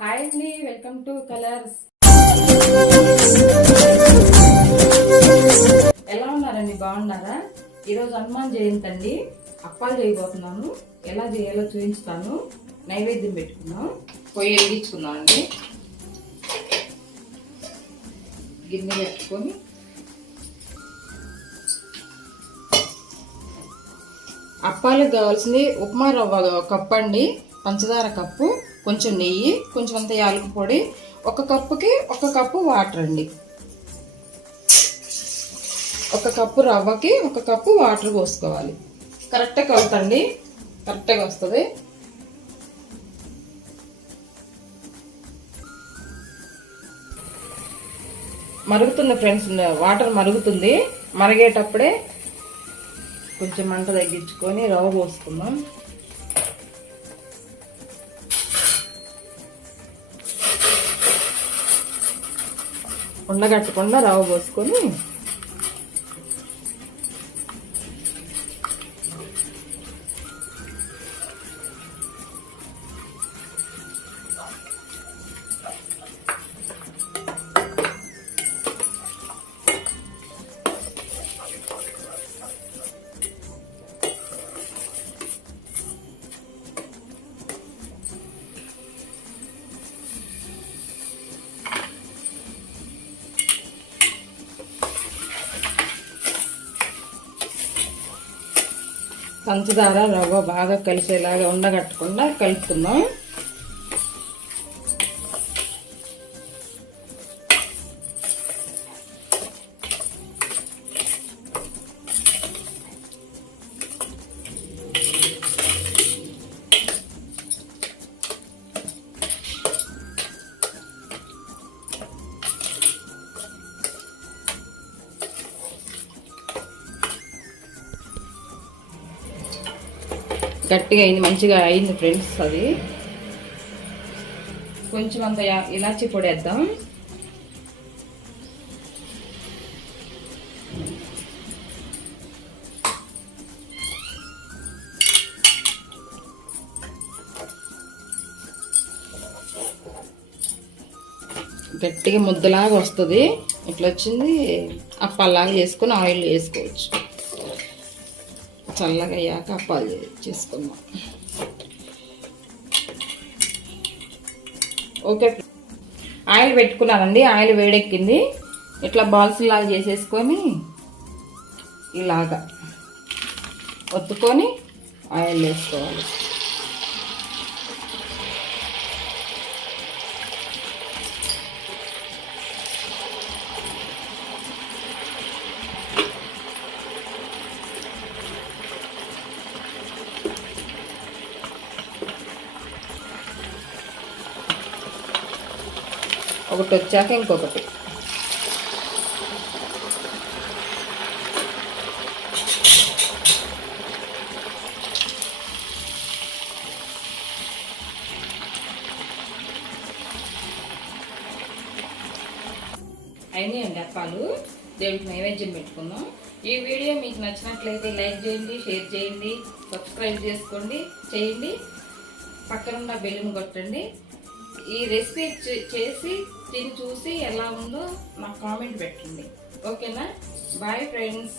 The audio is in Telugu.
హాయ్ అండి, వెల్కమ్ టు కలర్స్. ఎలా ఉన్నారండి? బాగున్నారా? ఈరోజు హనుమాన్ జయంతి అండి. అప్పాలు చేయబోతున్నాను. ఎలా చేయాలో చూపించుతాను. నైవేద్యం పెట్టుకున్నాం. పొయ్యి వెలిగించుకుందాం అండి. గిన్నె పెట్టుకొని అప్పాలకు కావాల్సింది ఉప్మా రవ్వ కప్పు అండి, పంచదార కప్పు, కొంచెం నెయ్యి, కొంచెం అంత యాలక పొడి, ఒక కప్పుకి ఒక కప్పు వాటర్ అండి. ఒక కప్పు రవ్వకి ఒక కప్పు వాటర్ పోసుకోవాలి. కరెక్ట్గా కలుపుతండి, కరెక్ట్గా వస్తుంది. మరుగుతుంది ఫ్రెండ్స్, వాటర్ మరుగుతుంది. మరిగేటప్పుడే కొంచెం మంట తగ్గించుకొని రవ్వ పోసుకుందాం. ఉండగట్టకుండా రవ్వ పోసుకొని పంచదార రవ్వ బాగా కలిసేలాగా ఉండగట్టకుండా కలుపుకుందాం. గట్టిగా అయింది, మంచిగా అయింది ఫ్రెండ్స్. అది కొంచెం అంత ఇలాచీ పొడి వేద్దాం. గట్టిగా ముద్దలాగా వస్తుంది. ఇట్లా వచ్చింది, అప్పాలాగా చేసుకొని ఆయిల్ వేసుకోవచ్చు. చల్లగా అయ్యాక అప్పాలు చేసుకుందాం. ఓకే, ఆయిల్ పెట్టుకున్నానండి. ఆయిల్ వేడెక్కింది. ఇట్లా బాల్స్ లాగా చేసేసుకొని ఇలాగా ఒత్తుకొని ఆయిల్ వేసుకోవాలి. ఒకటి వచ్చాక ఇంకొకటి. అయినాయండి అప్పాలు. దేవుడికి నైవేద్యం పెట్టుకుందాం. ఈ వీడియో మీకు నచ్చినట్లయితే లైక్ చేయండి, షేర్ చేయండి, సబ్స్క్రైబ్ చేసుకోండి, చేయండి. పక్కనున్న బెల్లును కొట్టండి. ఈ రెసిపీ చేసి తిని చూసి ఎలా ఉందో నాకు కామెంట్ పెట్టండి. ఓకేనా? Bye friends.